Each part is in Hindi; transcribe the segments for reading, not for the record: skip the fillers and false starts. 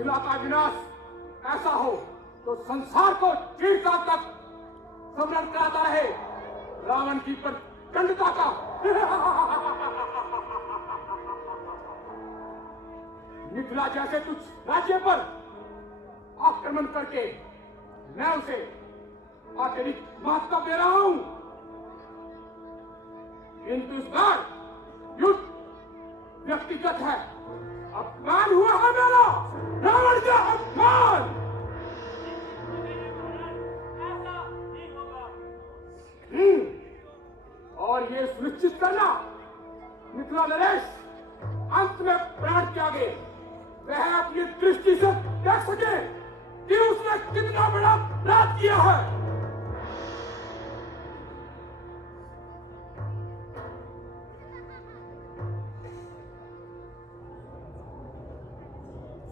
मिथिला का विनाश ऐसा हो तो संसार को चिरकाल तक स्मरण कराता रहे रावण की प्रचंडता का। मिथिला जैसे तुझ राज्य पर आक्रमण करके मैं उसे अतिरिक्त महत्व दे रहा हूं, किंतु इस बार युद्ध व्यक्तिगत है। अपमान हुआ है मेरा, रावण का अपमान। ऐसा नहीं होगा। और ये सुनिश्चित करना मिथिला नरेश अंत में प्राण त्यागे वह अपनी दृष्टि से देख सके कि उसने कितना बड़ा अपराध किया है।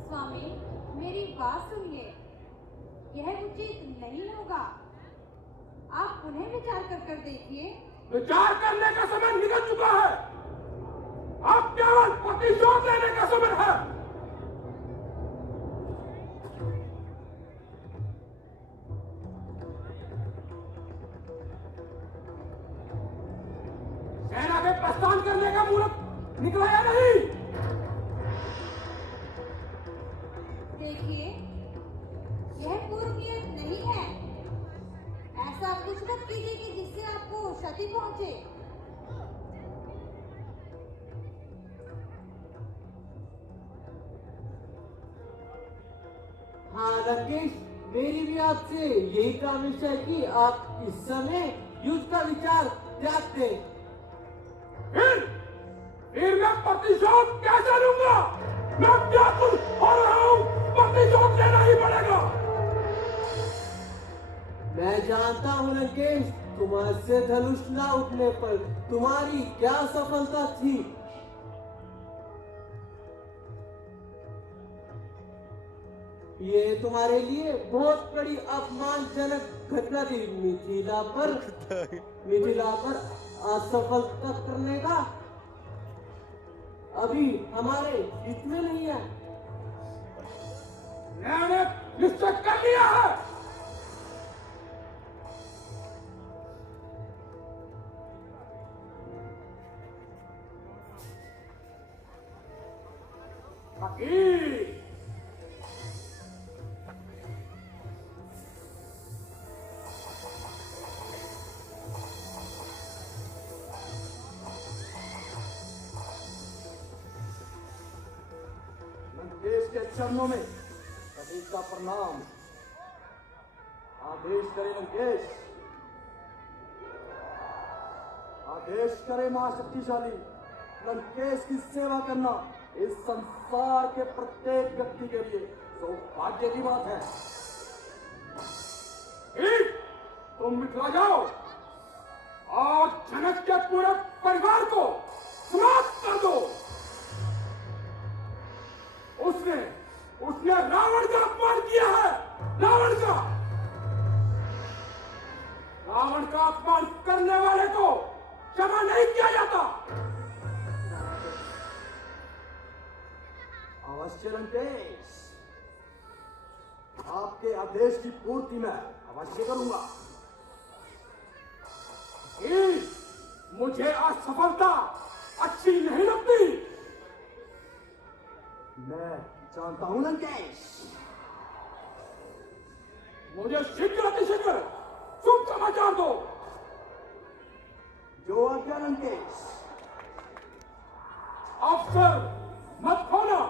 स्वामी, मेरी बात सुनिए, यह उचित नहीं होगा। आप पुनः विचार कर देखिए। विचार करने का समय निकल चुका है, अब केवल प्रतिशोध लेने का समय है। सेना के प्रस्थान करने का मुहूर्त निकला या नहीं? देखिए, यह पूर्व नियत नहीं है। ऐसा कुछ मत कीजिए कि जिससे आपको क्षति पहुंचे। हाँ राकेश, मेरी भी आपसे यही कामना है कि आप इस समय युद्ध का विचार त्याग दें। फिर मैं प्रतिशोध कैसे लूंगा? मैं व्याकुल हो रहा हूं, प्रतिशोध लेना ही पड़ेगा। मैं जानता हूँ लंकेश, तुम्हारे से धनुष न उठने पर तुम्हारी क्या सफलता थी। ये तुम्हारे लिए बहुत बड़ी अपमानजनक घटना थी। मिथिला पर असफलता करने का अभी हमारे हित में नहीं है। मैंने निश्चय कर लिया है। फकीर, देश के चरणों में सभी का प्रणाम। आदेश करे लंकेश, आदेश करे महाशक्तिशाली। लंकेश की सेवा करना इस संसार के प्रत्येक व्यक्ति के लिए सौभाग्य की बात है। तुम मिथिला जाओ और जनक के पूरे परिवार को समाप्त कर दो। उसने रावण का अपमान किया है, रावण का अपमान करने वाले को क्षमा नहीं किया जाता। अवश्य लंकेश, आपके आदेश की पूर्ति मैं अवश्य करूंगा। मुझे असफलता अच्छी नहीं लगती। मैं जानता हूं लंकेश, मुझे शीघ्र अतिशीघ्र शुभ समाचार दो। जो आज्ञा लंकेश। अफसर मत खोना।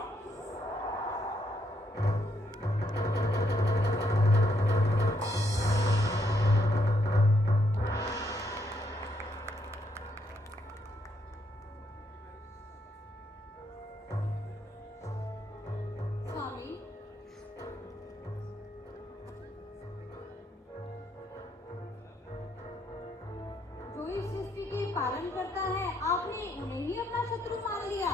पालन करता है, आपने उन्हें ही अपना शत्रु मान लिया।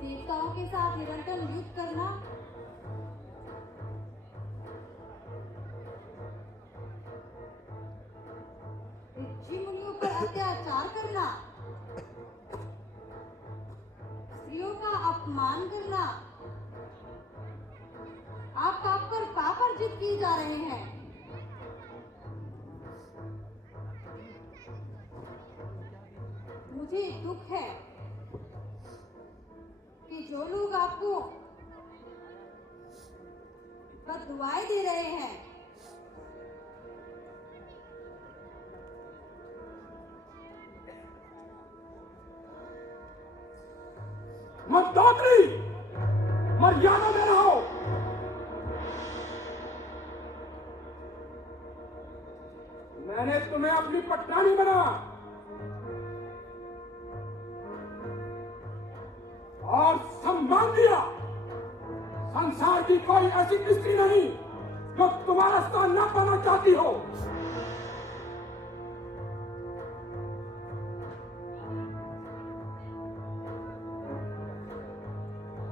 देवताओं के साथ निरंतर युद्ध करना, ऋषि मुनियों पर अत्याचार करना, अर्जित किए जा रहे हैं। मुझे दुख है कि जो लोग आपको बददुआएं दे रहे हैं, मंदोदरी, मर्यादा में रहो। मैंने तुम्हें अपनी पटरानी बना और सम्मान दिया। संसार की कोई ऐसी स्त्री नहीं जो तुम्हारा स्थान न पाना चाहती हो।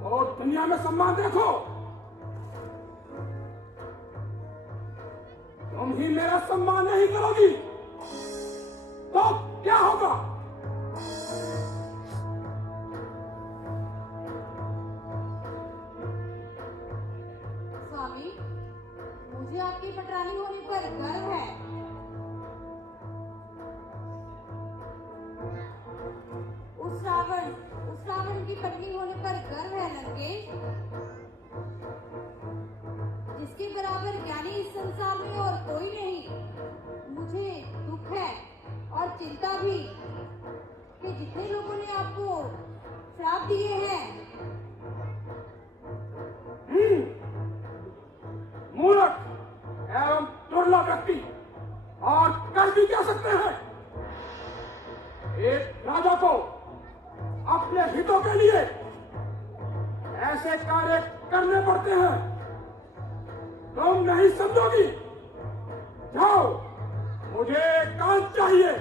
और दुनिया में सम्मान देखो, तुम ही मेरा सम्मान नहीं करोगी तो क्या होगा? स्वामी, मुझे आपकी पटरानी होने पर गर्व है। उस रावण की पत्नी होने पर गर्व है लंकेश, जिसके बराबर ज्ञानी इस संसार में और कोई नहीं। मुझे दुख है और चिंता भी कि जितने लोगों ने आपको श्राप दिए हैं, मूर्ख एवं दुर्लभ व्यक्ति और कर भी क्या सकते हैं? एक राजा को अपने हितों के लिए ऐसे कार्य करने पड़ते हैं। तुम नहीं समझोगी। जाओ, मुझे काम चाहिए।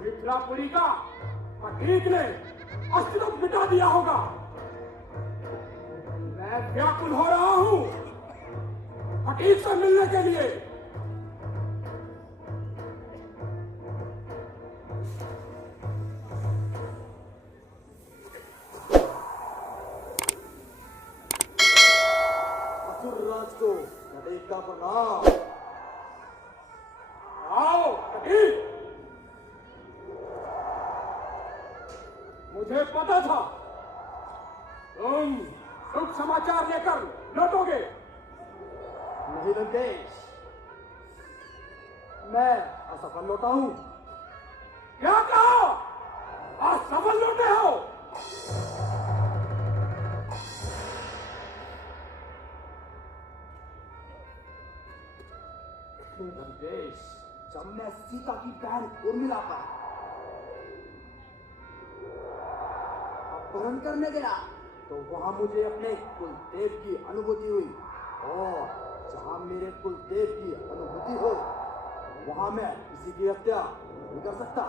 मिथिलापुरी का फटीक ने अस्तित्व मिटा दिया होगा। मैं व्याकुल हो रहा हूं फटीक से मिलने के लिए। असुरराज को नदेश का प्रणाम। आओ फटीक, मुझे पता था तुम शुभ समाचार लेकर लौटोगे। नहीं लंकेश, मैं असफल लौटा हूं। क्या कहा? असफल लौटे हो? लंकेश, जब मैं सीता की बहन उर्मिला पर अपहरण करने गया तो वहां मुझे अपने कुलदेव की अनुभूति हुई, और जहां मेरे कुलदेव की अनुभूति हो वहां मैं किसी की हत्या नहीं कर सकता।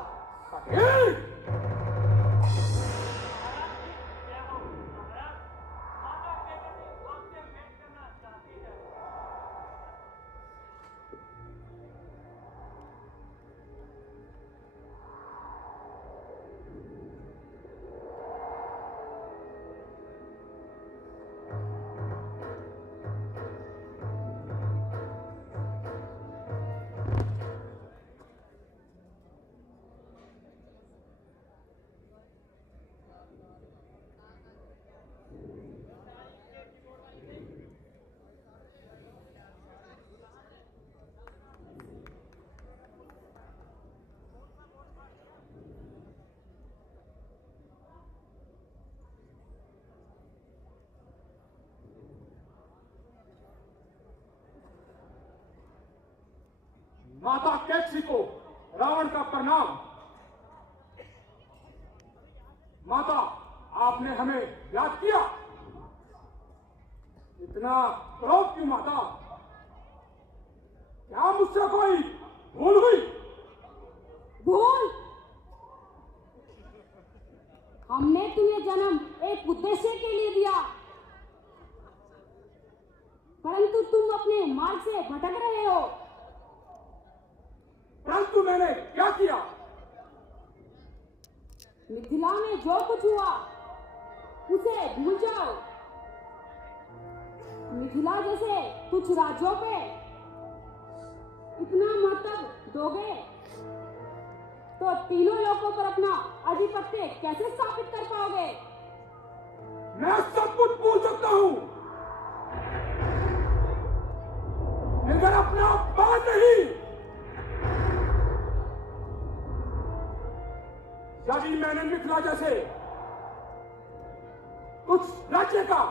माता कैकसी को रावण का प्रणाम। माता, आपने हमें याद किया। इतना क्रोध क्यों माता? क्या मुझसे कोई भूल हुई? भूल? हमने तुम्हें जन्म एक उद्देश्य के लिए दिया, परंतु तुम अपने मार्ग से भटक रहे हो। परंतु मैंने क्या किया? मिथिला में जो कुछ हुआ उसे भूल जाओ। मिथिला जैसे कुछ राज्यों पे इतना महत्व दोगे तो तीनों लोगों पर अपना आधिपत्य कैसे स्थापित कर पाओगे? मैं सब कुछ भूल सकता हूं, मगर अपना बात नहीं। यदि मैंने मिथिला जैसे कुछ राज्य का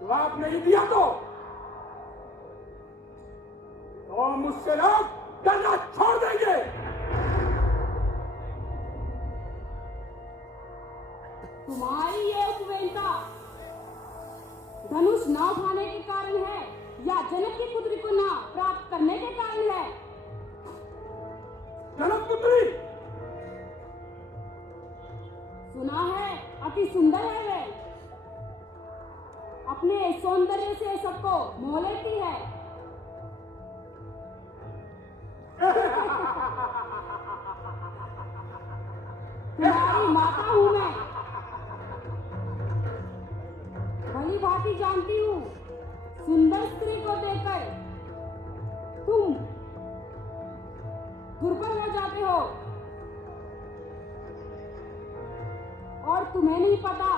जवाब नहीं दिया तो मुझसे लोग डरना छोड़ देंगे। तुम्हारी ये उपवेलता धनुष ना उठाने के कारण है या जनक की पुत्री को ना प्राप्त करने के कारण है? जनक पुत्री सुना है अति सुंदर है वे, अपने सौंदर्य से सबको मोह लेती है। तुम्हारी माता हूं मैं, भली भांति जानती हूँ। सुंदर स्त्री को देखकर तुम दुर्बल हो जाते हो और तुम्हें नहीं पता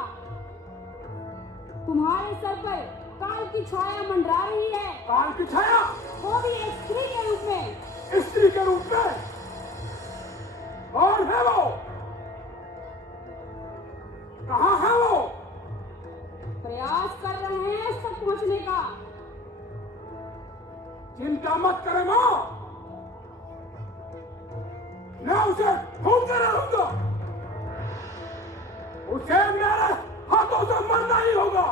तुम्हारे सर पर काल की छाया मंडरा रही है। काल की छाया? वो भी एक स्त्री के रूप में। स्त्री के रूप में? कौन है वो? कहाँ है वो? प्रयास कर रहे हैं उस तक पहुंचने का। चिंता मत करें मां, मैं उसे ढूंढते रहूंगा। उसे मेरे हाथों से मरना ही होगा।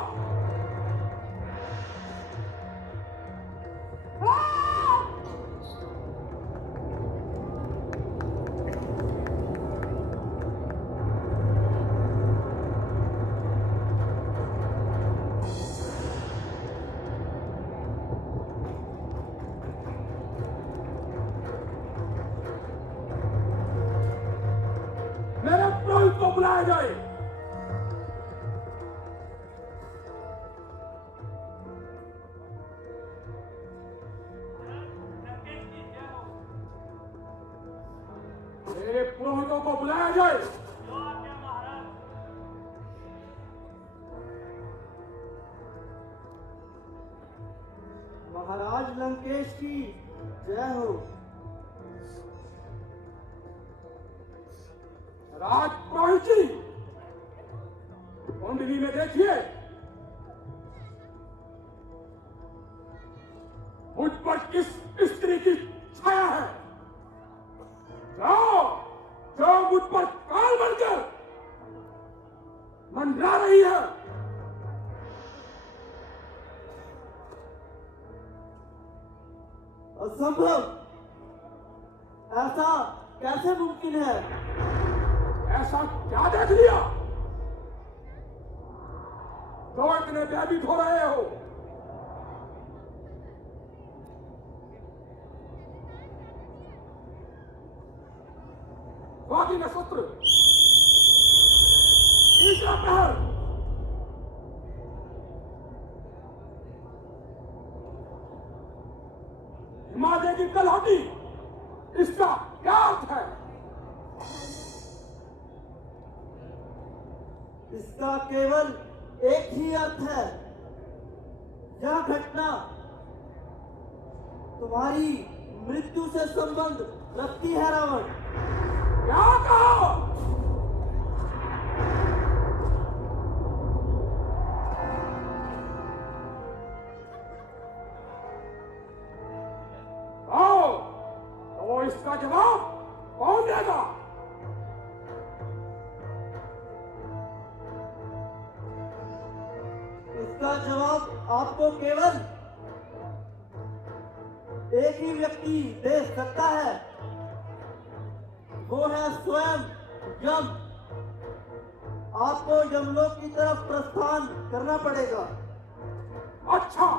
मेरे पुरोहित को बुलाया जाए। लंकेश की जय हो। मेरे पुरोहितों को बुलाया जाए। जो आज्ञा महाराज। महाराज लंकेश की जय हो। राज पुरोहित जी, कुंडली में देखिए, मुझ पर किस स्त्री की छाया है। जो मुझ पर काल बनकर मंडरा रही है। असंभव, ऐसा कैसे मुमकिन है? ऐसा क्या देख लिया जो इतने भयभीत हो रहे हो? स्वाति नक्षत्र, तीसरा पहर। हिमालय की तलहटी, इसका क्या अर्थ है? इसका केवल एक ही अर्थ है। यह घटना तुम्हारी मृत्यु से संबंध रखती है रावण। क्या कहा? तो इसका जवाब कौन देगा? इसका जवाब आपको केवल एक ही व्यक्ति दे सकता है, वो है स्वयं यम। आपको यमलोक की तरफ प्रस्थान करना पड़ेगा। अच्छा,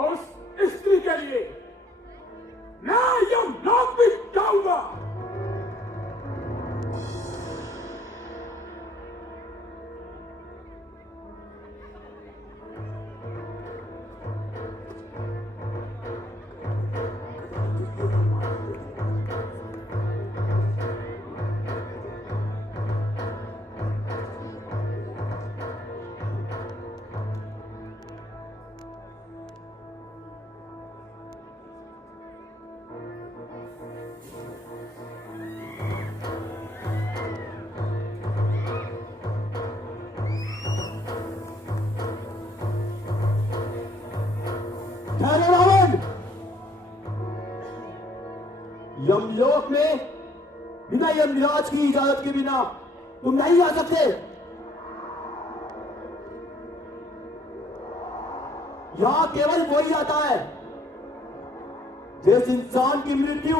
उस स्त्री के लिए मैं यमलोक भी जाऊंगा। ठहरो रावण, यमलोक में बिना यमराज की इजाजत के बिना तुम नहीं आ सकते। यहां केवल वही आता है जिस इंसान की मृत्यु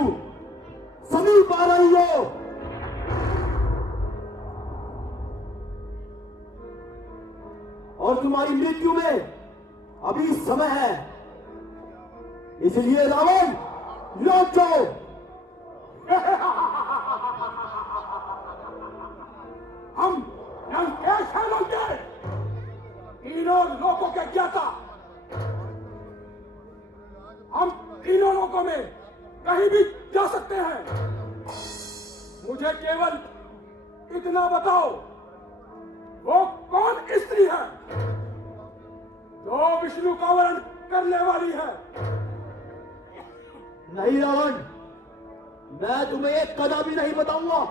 समीप आ रही हो। और तुम्हारी मृत्यु में अभी समय है, इसलिए रावण लौट जाओ। हम लंकेश हैं, लंकेश, तीनों लोकों के ज्ञाता। हम तीनों लोकों में कहीं भी जा सकते हैं। मुझे केवल इतना बताओ, वो कौन स्त्री है जो विष्णु का वर्ण करने वाली है? नहीं रावण, मैं तुम्हें एक कदम भी नहीं बताऊंगा।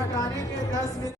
हटाने के 10 मिनट